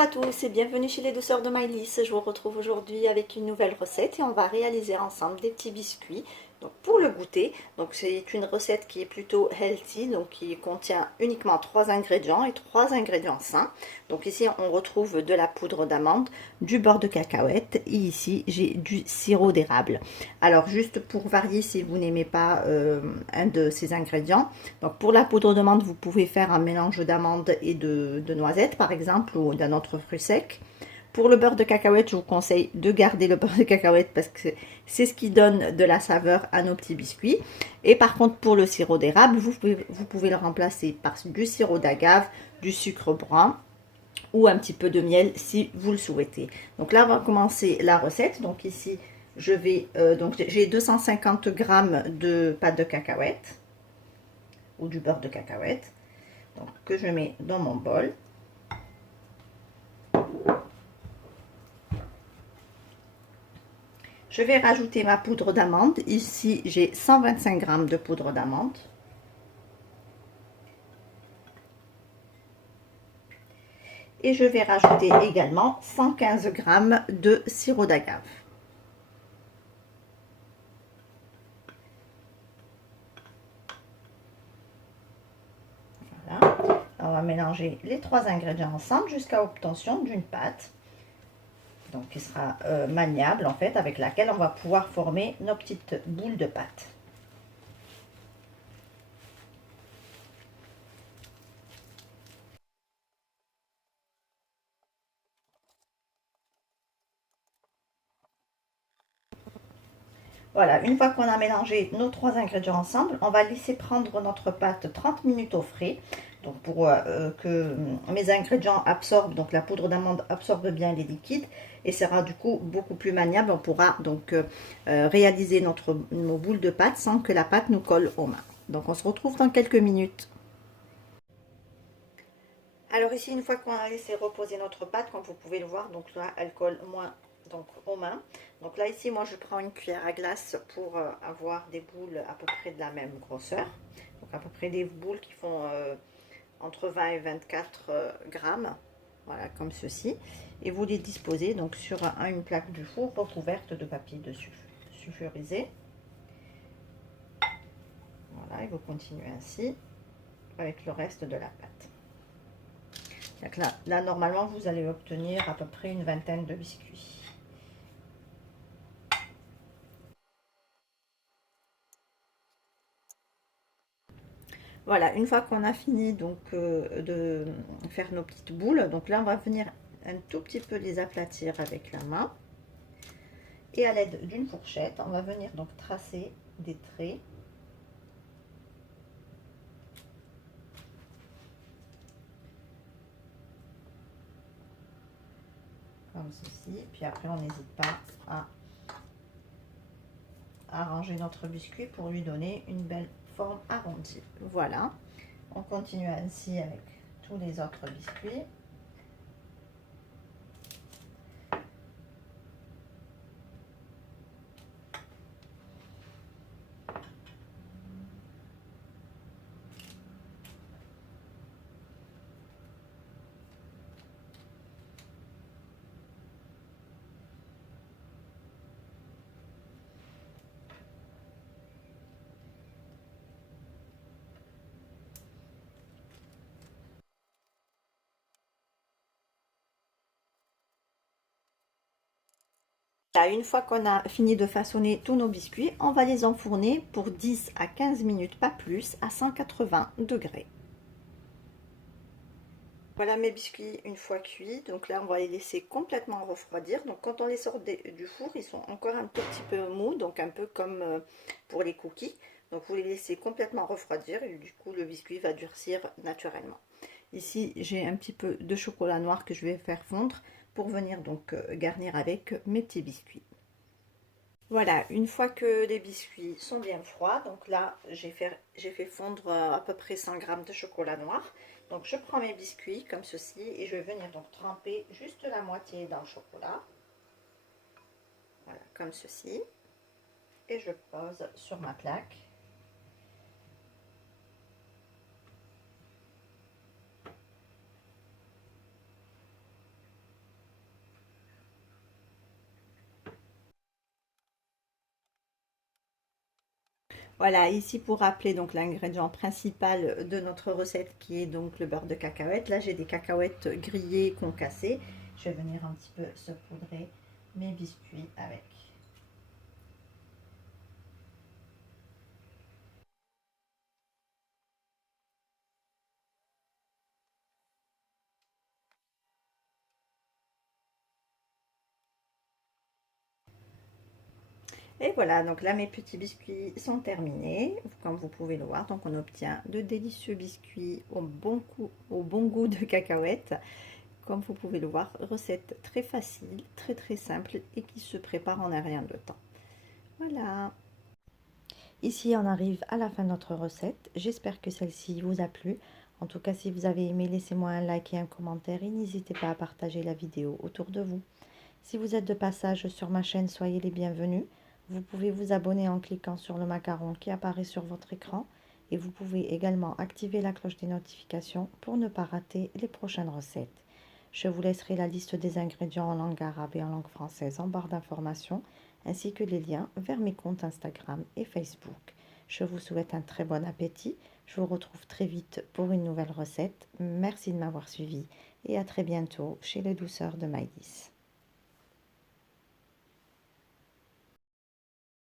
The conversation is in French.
à tous et bienvenue chez les douceurs de Maëlys. Je vous retrouve aujourd'hui avec une nouvelle recette et on va réaliser ensemble des petits biscuits. Donc pour le goûter, donc c'est une recette qui est plutôt healthy, donc qui contient uniquement 3 ingrédients et 3 ingrédients sains. Donc ici on retrouve de la poudre d'amande, du beurre de cacahuète et ici j'ai du sirop d'érable. Alors juste pour varier si vous n'aimez pas un de ces ingrédients, donc pour la poudre d'amande vous pouvez faire un mélange d'amandes et de noisettes par exemple ou d'un autre fruit sec. Pour le beurre de cacahuète, je vous conseille de garder le beurre de cacahuète parce que c'est ce qui donne de la saveur à nos petits biscuits. Et par contre, pour le sirop d'érable, vous pouvez le remplacer par du sirop d'agave, du sucre brun ou un petit peu de miel si vous le souhaitez. Donc là, on va commencer la recette. Donc ici, je vais donc j'ai 250 g de pâte de cacahuète ou du beurre de cacahuète donc, que je mets dans mon bol. Je vais rajouter ma poudre d'amande. Ici, j'ai 125 g de poudre d'amande. Et je vais rajouter également 115 g de sirop d'agave. Voilà. On va mélanger les 3 ingrédients ensemble jusqu'à l'obtention d'une pâte. Donc qui sera maniable en fait, avec laquelle on va pouvoir former nos petites boules de pâte. Voilà, une fois qu'on a mélangé nos 3 ingrédients ensemble, on va laisser prendre notre pâte 30 minutes au frais. Donc pour que mes ingrédients absorbent, donc la poudre d'amande absorbe bien les liquides et sera du coup beaucoup plus maniable. On pourra donc réaliser nos boules de pâte sans que la pâte nous colle aux mains. Donc on se retrouve dans quelques minutes. Alors ici, une fois qu'on a laissé reposer notre pâte, comme vous pouvez le voir, donc là elle colle moins donc aux mains. Donc là ici, moi je prends une cuillère à glace pour avoir des boules à peu près de la même grosseur. Donc à peu près des boules qui font entre 20 et 24 grammes, voilà, comme ceci. Et vous les disposez donc sur une plaque du four recouverte de papier de sulfurisé. Voilà, et vous continuez ainsi avec le reste de la pâte. Donc là, normalement, vous allez obtenir à peu près une vingtaine de biscuits. Voilà, une fois qu'on a fini donc de faire nos petites boules, donc là on va venir un tout petit peu les aplatir avec la main et à l'aide d'une fourchette, on va venir donc tracer des traits comme ceci. Puis après on n'hésite pas à arranger notre biscuit pour lui donner une belle forme arrondie. Voilà, on continue ainsi avec tous les autres biscuits. Là, une fois qu'on a fini de façonner tous nos biscuits, on va les enfourner pour 10 à 15 minutes, pas plus, à 180 degrés. Voilà mes biscuits une fois cuits, donc là on va les laisser complètement refroidir. Donc quand on les sort du four, ils sont encore un tout petit peu mous, donc un peu comme pour les cookies. Donc vous les laissez complètement refroidir et du coup le biscuit va durcir naturellement. Ici j'ai un petit peu de chocolat noir que je vais faire fondre pour venir donc garnir avec mes petits biscuits. Voilà, une fois que les biscuits sont bien froids, donc là j'ai fait fondre à peu près 100 g de chocolat noir. Donc je prends mes biscuits comme ceci et je vais venir donc tremper juste la moitié dans le chocolat. Voilà, comme ceci. Et je pose sur ma plaque. Voilà, ici pour rappeler donc l'ingrédient principal de notre recette qui est donc le beurre de cacahuète. Là j'ai des cacahuètes grillées concassées. Je vais venir un petit peu saupoudrer mes biscuits avec. Et voilà, donc là mes petits biscuits sont terminés, comme vous pouvez le voir. Donc on obtient de délicieux biscuits au bon goût de cacahuètes. Comme vous pouvez le voir, recette très facile, très simple et qui se prépare en un rien de temps. Voilà. Ici on arrive à la fin de notre recette. J'espère que celle-ci vous a plu. En tout cas, si vous avez aimé, laissez-moi un like et un commentaire et n'hésitez pas à partager la vidéo autour de vous. Si vous êtes de passage sur ma chaîne, soyez les bienvenus. Vous pouvez vous abonner en cliquant sur le macaron qui apparaît sur votre écran et vous pouvez également activer la cloche des notifications pour ne pas rater les prochaines recettes. Je vous laisserai la liste des ingrédients en langue arabe et en langue française en barre d'informations ainsi que les liens vers mes comptes Instagram et Facebook. Je vous souhaite un très bon appétit. Je vous retrouve très vite pour une nouvelle recette. Merci de m'avoir suivi et à très bientôt chez les douceurs de Maïlis.